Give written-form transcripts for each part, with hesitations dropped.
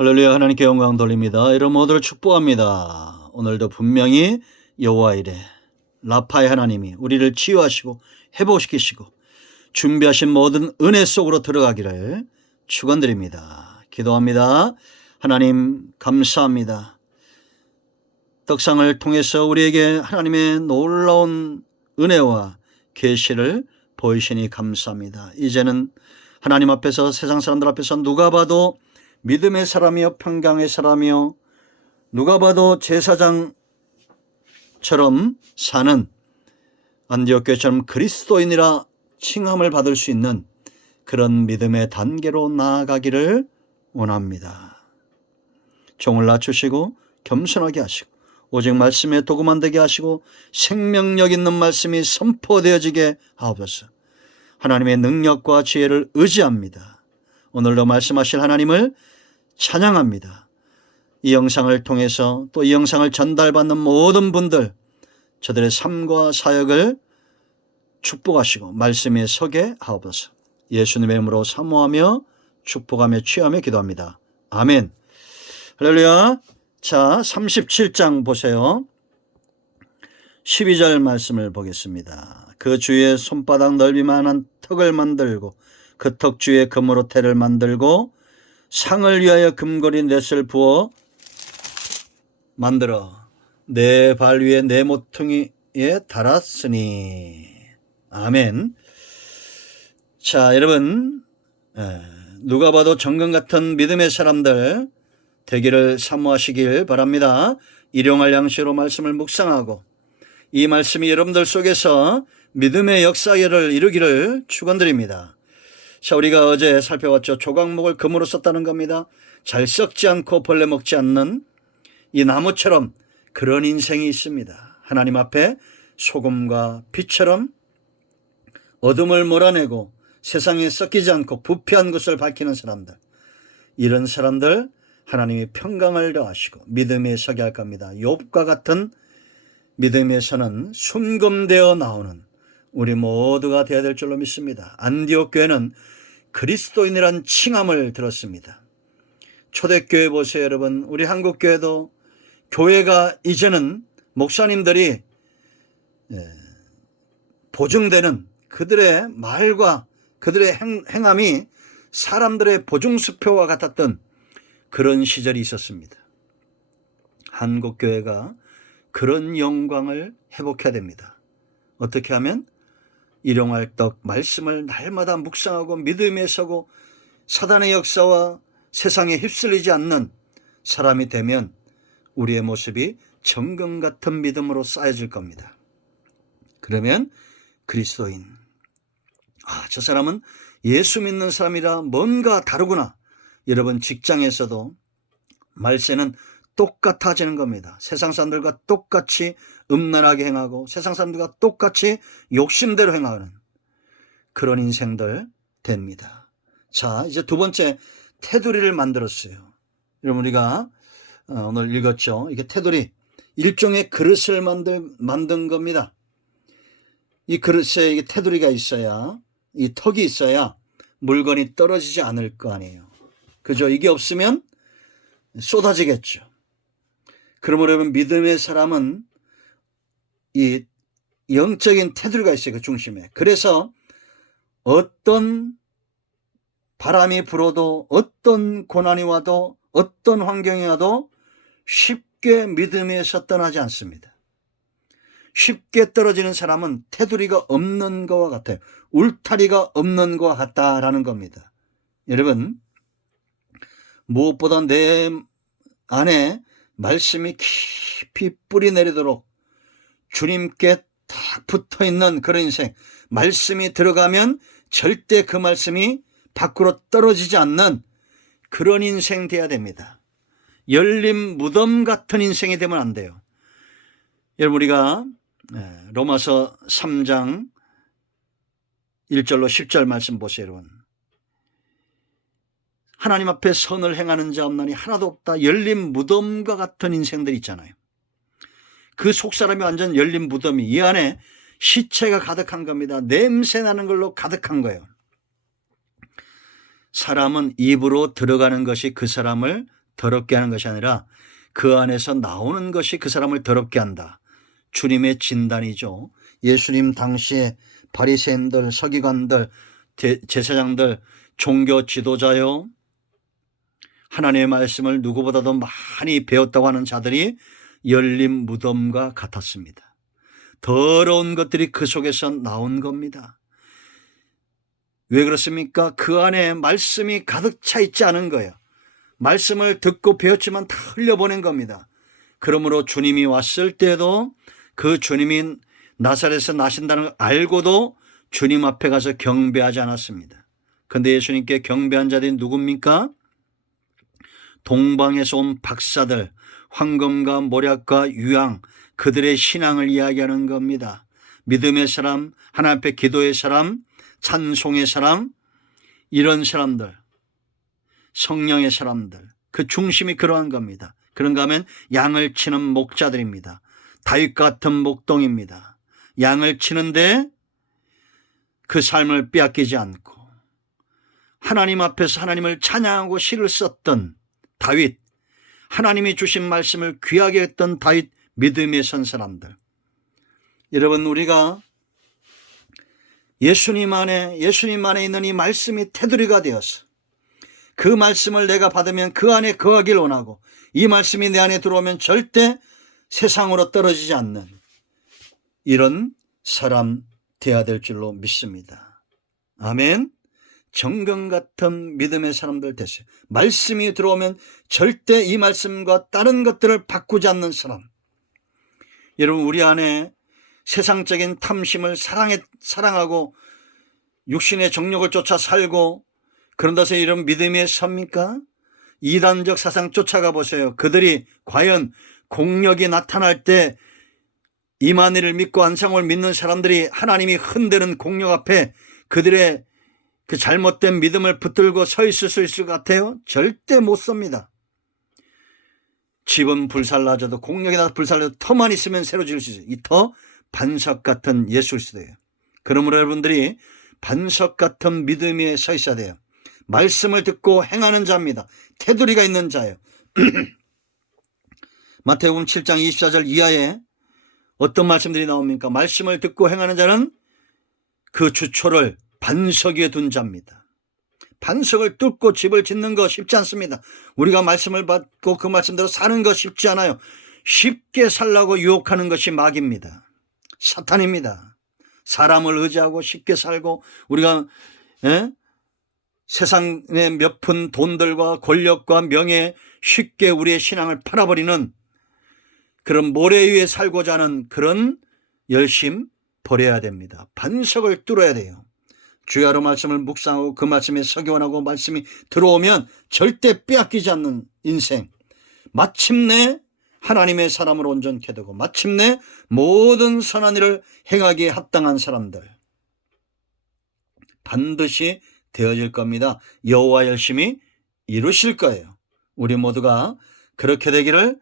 할렐루야. 하나님께 영광 돌립니다. 여러분 모두를 축복합니다. 오늘도 분명히 여호와 이레 라파의 하나님이 우리를 치유하시고 회복시키시고 준비하신 모든 은혜 속으로 들어가기를 축원드립니다. 기도합니다. 하나님 감사합니다. 떡상을 통해서 우리에게 하나님의 놀라운 은혜와 계시를 보이시니 감사합니다. 이제는 하나님 앞에서 세상 사람들 앞에서 누가 봐도 믿음의 사람이요 평강의 사람이요 누가 봐도 제사장처럼 사는 안디옥 교회처럼 그리스도인이라 칭함을 받을 수 있는 그런 믿음의 단계로 나아가기를 원합니다. 종을 낮추시고 겸손하게 하시고 오직 말씀에 도구만 되게 하시고 생명력 있는 말씀이 선포되어지게 하옵소서. 하나님의 능력과 지혜를 의지합니다. 오늘도 말씀하실 하나님을 찬양합니다. 이 영상을 통해서 또 이 영상을 전달받는 모든 분들 저들의 삶과 사역을 축복하시고 말씀에 서게 하옵소서. 예수님의 이름으로 사모하며 축복하며 취하며 기도합니다. 아멘. 할렐루야. 자, 37장 보세요. 12절 말씀을 보겠습니다. 그 주의 손바닥 넓이만한 턱을 만들고 그 턱 주에 금으로 태를 만들고 상을 위하여 금고리 넷을 부어 만들어 내 발 위에 내 모퉁이에 달았으니. 아멘. 자, 여러분 누가 봐도 정금 같은 믿음의 사람들 되기를 사모하시길 바랍니다. 일용할 양식으로 말씀을 묵상하고 이 말씀이 여러분들 속에서 믿음의 역사를 이루기를 축원드립니다. 자, 우리가 어제 살펴봤죠. 조각목을 금으로 썼다는 겁니다. 잘 썩지 않고 벌레 먹지 않는 이 나무처럼 그런 인생이 있습니다. 하나님 앞에 소금과 빛처럼 어둠을 몰아내고 세상에 썩히지 않고 부패한 것을 밝히는 사람들, 이런 사람들 하나님이 평강을 더하시고 믿음에 서게 할 겁니다. 욥과 같은 믿음에서는 순금되어 나오는 우리 모두가 되어야 될 줄로 믿습니다. 안디옥 교회는 그리스도인이란 칭함을 들었습니다. 초대교회 보세요, 여러분. 우리 한국교회도 교회가 이제는 목사님들이 보증되는 그들의 말과 그들의 행함이 사람들의 보증수표와 같았던 그런 시절이 있었습니다. 한국교회가 그런 영광을 회복해야 됩니다. 어떻게 하면 일용할 떡 말씀을 날마다 묵상하고 믿음에 서고 사단의 역사와 세상에 휩쓸리지 않는 사람이 되면 우리의 모습이 정금 같은 믿음으로 쌓여질 겁니다. 그러면 그리스도인, 저 사람은 예수 믿는 사람이라 뭔가 다르구나. 여러분 직장에서도 말세는 똑같아지는 겁니다. 세상 사람들과 똑같이 음란하게 행하고 세상 사람들과 똑같이 욕심대로 행하는 그런 인생들 됩니다. 자, 이제 두 번째 테두리를 만들었어요. 여러분 우리가 오늘 읽었죠. 이게 테두리, 일종의 그릇을 만든 겁니다. 이 그릇에 이게 테두리가 있어야, 이 턱이 있어야 물건이 떨어지지 않을 거 아니에요. 그죠? 이게 없으면 쏟아지겠죠. 그러므로 여러분 믿음의 사람은 이 영적인 테두리가 있어요. 그 중심에. 그래서 어떤 바람이 불어도 어떤 고난이 와도 어떤 환경이 와도 쉽게 믿음에서 떠나지 않습니다. 쉽게 떨어지는 사람은 테두리가 없는 것과 같아요. 울타리가 없는 것과 같다라는 겁니다. 여러분 무엇보다 내 안에 말씀이 깊이 뿌리 내리도록 주님께 딱 붙어있는 그런 인생, 말씀이 들어가면 절대 그 말씀이 밖으로 떨어지지 않는 그런 인생 돼야 됩니다. 열린 무덤 같은 인생이 되면 안 돼요. 여러분 우리가 로마서 3장 1절로 10절 말씀 보세요. 여러분 하나님 앞에 선을 행하는 자 없나니 하나도 없다. 열린 무덤과 같은 인생들 있잖아요. 그 속사람이 완전 열린 무덤이, 이 안에 시체가 가득한 겁니다. 냄새 나는 걸로 가득한 거예요. 사람은 입으로 들어가는 것이 그 사람을 더럽게 하는 것이 아니라 그 안에서 나오는 것이 그 사람을 더럽게 한다. 주님의 진단이죠. 예수님 당시에 바리새인들, 서기관들, 제사장들, 종교 지도자요, 하나님의 말씀을 누구보다도 많이 배웠다고 하는 자들이 열린 무덤과 같았습니다. 더러운 것들이 그 속에서 나온 겁니다. 왜 그렇습니까? 그 안에 말씀이 가득 차 있지 않은 거예요. 말씀을 듣고 배웠지만 다 흘려보낸 겁니다. 그러므로 주님이 왔을 때도 그 주님이 나사렛에서 나신다는 걸 알고도 주님 앞에 가서 경배하지 않았습니다. 그런데 예수님께 경배한 자들이 누굽니까? 동방에서 온 박사들, 황금과 모략과 유황, 그들의 신앙을 이야기하는 겁니다. 믿음의 사람, 하나님 앞에 기도의 사람, 찬송의 사람, 이런 사람들, 성령의 사람들, 그 중심이 그러한 겁니다. 그런가 하면 양을 치는 목자들입니다. 다윗 같은 목동입니다. 양을 치는데 그 삶을 빼앗기지 않고 하나님 앞에서 하나님을 찬양하고 시를 썼던 다윗, 하나님이 주신 말씀을 귀하게 했던 다윗, 믿음에 선 사람들. 여러분, 우리가 예수님 안에 있는 이 말씀이 테두리가 되어서 그 말씀을 내가 받으면 그 안에 거하길 원하고 이 말씀이 내 안에 들어오면 절대 세상으로 떨어지지 않는 이런 사람 되어야 될 줄로 믿습니다. 아멘. 정금 같은 믿음의 사람들 되세요. 말씀이 들어오면 절대 이 말씀과 다른 것들을 바꾸지 않는 사람. 여러분, 우리 안에 세상적인 탐심을 사랑하고 육신의 정욕을 쫓아 살고 그런다서 이런 믿음에 섭니까? 이단적 사상 쫓아가 보세요. 그들이 과연 공력이 나타날 때 이만희를 믿고 안상을 믿는 사람들이 하나님이 흔드는 공력 앞에 그들의 그 잘못된 믿음을 붙들고 서 있을 수 있을 것 같아요? 절대 못 섭니다. 집은 불살라져도 공력이 나서 불살라져도 터만 있으면 새로 지을 수 있어요. 이 터 반석 같은 예수 그리스도예요. 그러므로 여러분들이 반석 같은 믿음에 서 있어야 돼요. 말씀을 듣고 행하는 자입니다. 테두리가 있는 자예요. 마태복음 7장 24절 이하에 어떤 말씀들이 나옵니까? 말씀을 듣고 행하는 자는 그 주초를 반석 위에 둔 자입니다. 반석을 뚫고 집을 짓는 거 쉽지 않습니다. 우리가 말씀을 받고 그 말씀대로 사는 거 쉽지 않아요. 쉽게 살라고 유혹하는 것이 마귀입니다. 사탄입니다. 사람을 의지하고 쉽게 살고 우리가 세상의 몇 푼 돈들과 권력과 명예 쉽게 우리의 신앙을 팔아버리는 그런 모래 위에 살고자 하는 그런 열심 버려야 됩니다. 반석을 뚫어야 돼요. 주의 하루 말씀을 묵상하고 그 말씀에 서기원하고 말씀이 들어오면 절대 빼앗기지 않는 인생, 마침내 하나님의 사람으로 온전케 되고 마침내 모든 선한 일을 행하기에 합당한 사람들 반드시 되어질 겁니다. 여호와 열심히 이루실 거예요. 우리 모두가 그렇게 되기를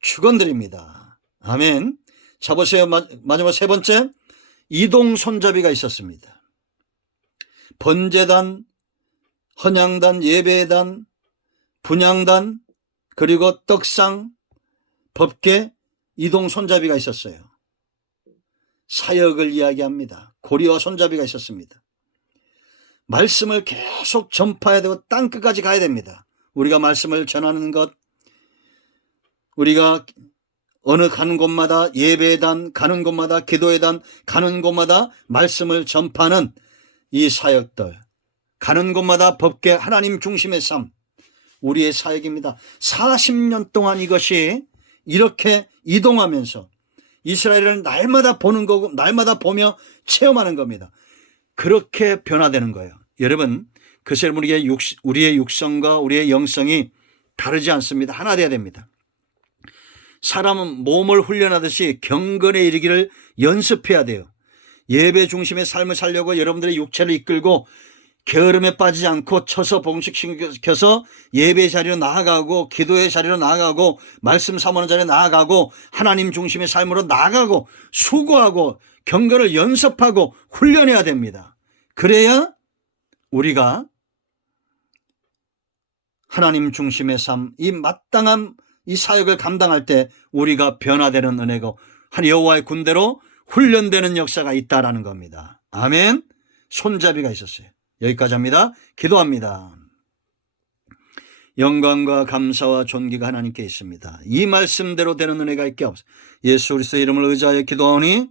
축원드립니다. 아멘. 자, 보세요. 마지막 세 번째, 이동 손잡이가 있었습니다. 번제단, 헌양단, 예배단, 분향단, 그리고 떡상, 법궤, 이동 손잡이가 있었어요. 사역을 이야기합니다. 고리와 손잡이가 있었습니다. 말씀을 계속 전파해야 되고 땅끝까지 가야 됩니다. 우리가 말씀을 전하는 것, 우리가 어느 가는 곳마다 예배단 가는 곳마다 기도회단 가는 곳마다 말씀을 전파하는 이 사역들, 가는 곳마다 법궤 하나님 중심의 삶, 우리의 사역입니다. 40년 동안 이것이 이렇게 이동하면서 이스라엘을 날마다 보는 거고 날마다 보며 체험하는 겁니다. 그렇게 변화되는 거예요. 여러분, 그것이 우리의 육성과 우리의 영성이 다르지 않습니다. 하나 되어야 됩니다. 사람은 몸을 훈련하듯이 경건에 이르기를 연습해야 돼요. 예배 중심의 삶을 살려고 여러분들의 육체를 이끌고 게으름에 빠지지 않고 쳐서 봉식시켜서 예배 자리로 나아가고 기도의 자리로 나아가고 말씀 사모하는 자리로 나아가고 하나님 중심의 삶으로 나아가고 수고하고 경건을 연습하고 훈련해야 됩니다. 그래야 우리가 하나님 중심의 삶, 이 마땅한 이 사역을 감당할 때 우리가 변화되는 은혜고 한 여호와의 군대로 훈련되는 역사가 있다라는 겁니다. 아멘. 손잡이가 있었어요. 여기까지 합니다. 기도합니다. 영광과 감사와 존귀가 하나님께 있습니다. 이 말씀대로 되는 은혜가 있게 없어. 예수 그리스도의 이름을 의지하여 기도하오니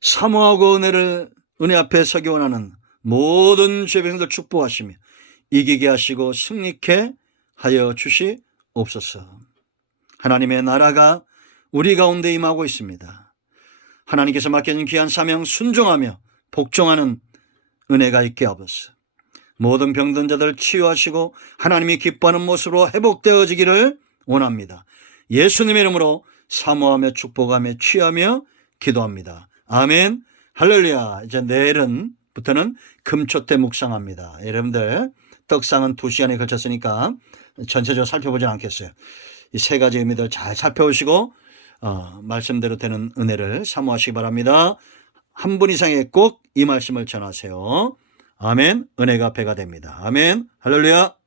사모하고 은혜 앞에 서기 원하는 모든 죄 백성들 축복하시며 이기게 하시고 승리케 하여 주시옵소서. 하나님의 나라가 우리 가운데 임하고 있습니다. 하나님께서 맡겨진 귀한 사명 순종하며 복종하는 은혜가 있게 하옵소서. 모든 병든 자들 치유하시고 하나님이 기뻐하는 모습으로 회복되어지기를 원합니다. 예수님의 이름으로 사모하며 축복하며 취하며 기도합니다. 아멘. 할렐루야. 이제 내일부터는 금초 때 묵상합니다. 여러분들 떡상은 2시간에 걸쳤으니까 전체적으로 살펴보지 않겠어요. 이 세 가지 의미들 잘 살펴보시고 말씀대로 되는 은혜를 사모하시기 바랍니다. 한 분 이상의 꼭 이 말씀을 전하세요. 아멘. 은혜가 배가 됩니다. 아멘. 할렐루야.